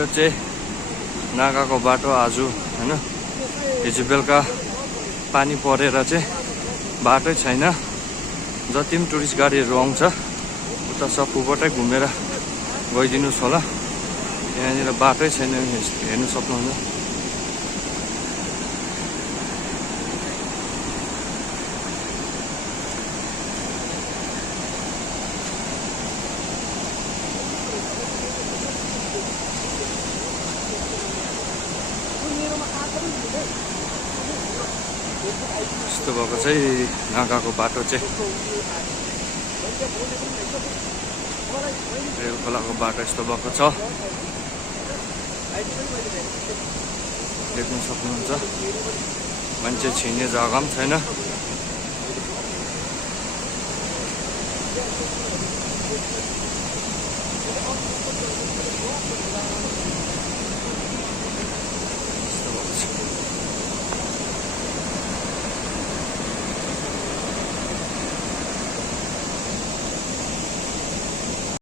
यो चाहिँ नागाको बाटो आज हैन हिजो बेलुका पानी परेर चाहिँ बाटै छैन जति पनि टुरिस्ट गाडीहरू आउँछ उता सपुबाटै घुमेर गइदिनुस् होला यहाँनिर बाटै छैन हेर्नु सक्नुहुन्छ यस्तो भएको चाहिँ नागाको बाटो चाहिँ रेल खोलाको बाटो यस्तो भएको छ देख्न सक्नुहुन्छ मान्छे छिर्ने जग्गा पनि छैन